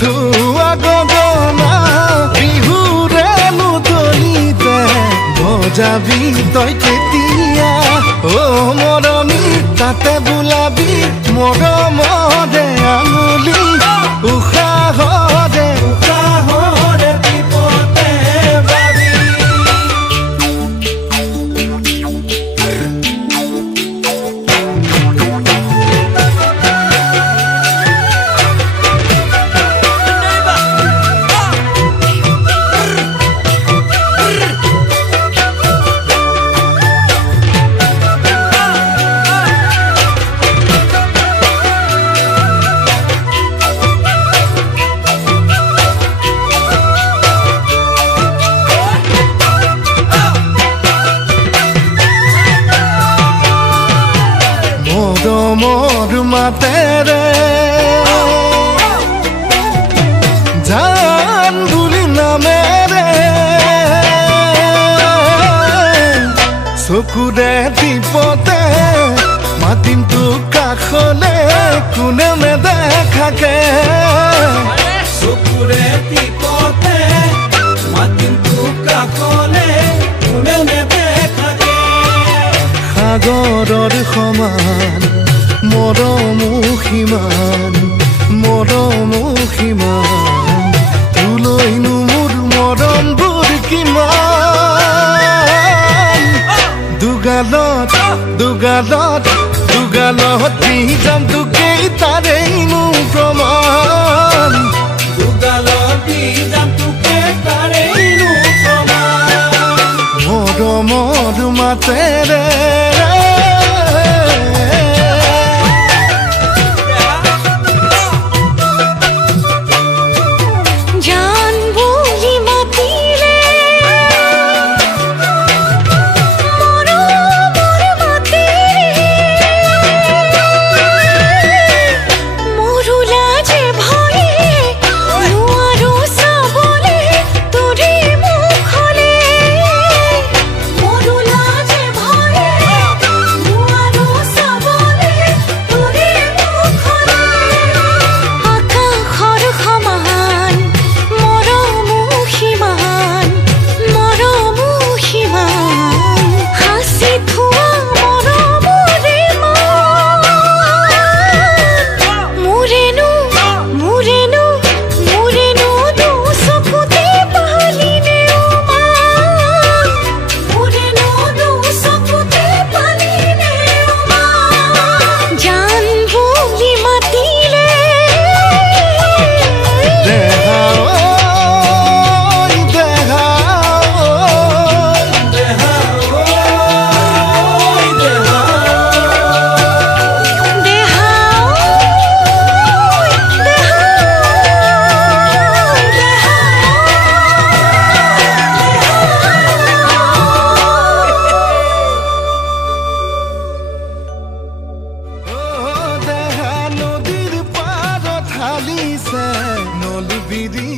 থোৱা গগনা বিহুৰে নুতলিতে বজাবি তই কেতিয়া অ মৰমী তাতে বোলাবি মৰমৰে আঙুলি উশাহৰে টিপতে বাবি মৰমৰ মাতেৰে জান বুলি নামেৰে চকুৰে টিপতে মাতিম তোক কাষলে কোনে নেদেখাকে চকুৰে টিপতে মাতিম তোক কাষলে কোনে নেদেখাকে সাগৰৰ সমান মৰমো সিমান তোলৈনো মোৰ মৰমবোৰ কিমান দুগালত দি যাম তোকেই তাৰেইনো প্ৰমাণ দুগালতি যাম তোকে তাৰেইনো প্ৰমাণ মৰমৰ মাতেৰে নদীৰ পাৰত হালিছে নলবিৰি